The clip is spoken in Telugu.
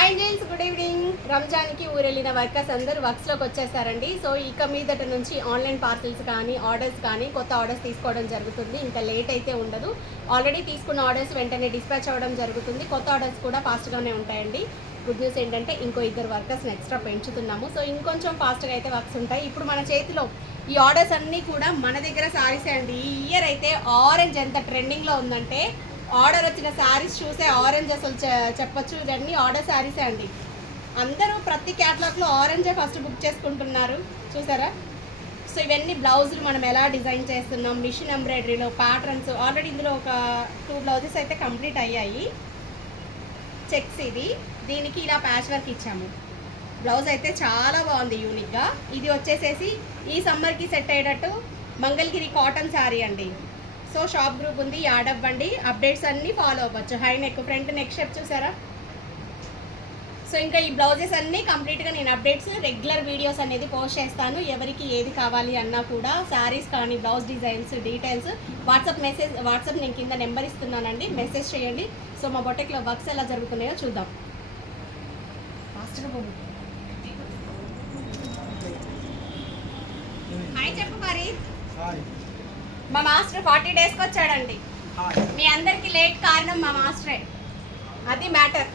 Hi gents, good evening. రంజాన్కి ఊరెళ్ళిన వర్కర్స్ అందరూ వర్క్స్లోకి వచ్చేసారండి. సో ఇక మీదట నుంచి ఆన్లైన్ పార్సిల్స్ కానీ ఆర్డర్స్ కానీ కొత్త ఆర్డర్స్ తీసుకోవడం జరుగుతుంది. ఇంకా లేట్ అయితే ఉండదు. ఆల్రెడీ తీసుకున్న ఆర్డర్స్ వెంటనే డిస్పాచ్ అవ్వడం జరుగుతుంది. కొత్త ఆర్డర్స్ కూడా ఫాస్ట్గానే ఉంటాయండి. గుడ్ న్యూస్ ఏంటంటే ఇంకో 2 వర్కర్స్ని ఎక్స్ట్రా పెంచుతున్నాము. సో ఇంకొంచెం ఫాస్ట్గా అయితే వర్క్స్ ఉంటాయి. ఇప్పుడు మన చేతిలో ఈ ఆర్డర్స్ అన్నీ కూడా మన దగ్గర సారీసే అండి. ఈ ఇయర్ అయితే ఆరెంజ్ ఎంత ట్రెండింగ్లో ఉందంటే ఆర్డర్ వచ్చిన శారీస్ చూసే ఆరెంజ్ అసలు చెప్పొచ్చు. ఇవన్నీ ఆర్డర్ శారీసే అండి. అందరూ ప్రతి క్యాటలాగ్లో ఆరెంజే ఫస్ట్ బుక్ చేసుకుంటున్నారు, చూసారా. సో ఇవన్నీ బ్లౌజులు మనం ఎలా డిజైన్ చేస్తున్నాం, మిషన్ ఎంబ్రాయిడరీలో ప్యాటర్న్స్. ఆల్రెడీ ఇందులో ఒక 2 బ్లౌజెస్ అయితే కంప్లీట్ అయ్యాయి. చెక్స్ ఇది, దీనికి ఇలా ప్యాచ్ వర్క్ ఇచ్చాము. బ్లౌజ్ అయితే చాలా బాగుంది యూనిక్గా. ఇది వచ్చేసేసి ఈ సమ్మర్కి సెట్ అయ్యేటట్టు మంగళగిరి కాటన్ శారీ అండి. సో షాప్ గ్రూప్ ఉంది, యాడ్ అవ్వండి. అప్డేట్స్ అన్నీ ఫాలో అవ్వచ్చు. High neck, front neck shape చూసారా. సో ఇంకా ఈ బ్లౌజెస్ అన్నీ కంప్లీట్గా నేను అప్డేట్స్ రెగ్యులర్ వీడియోస్ అనేది పోస్ట్ చేస్తాను. ఎవరికి ఏది కావాలి అన్నా కూడా శారీస్ కానీ బ్లౌజ్ డిజైన్స్ డీటెయిల్స్ వాట్సాప్ నేను కింద నెంబర్ ఇస్తున్నానండి, మెసేజ్ చేయండి. సో మా బొటెక్లో వర్క్స్ ఎలా జరుగుతున్నాయో చూద్దాం. హాయ్ చెప్పు మరి. మా మాస్టర్ 40 డేస్కి వచ్చాడండి. మీ అందరికి లేట్ కారణం మా మాస్టరే, అది మ్యాటర్.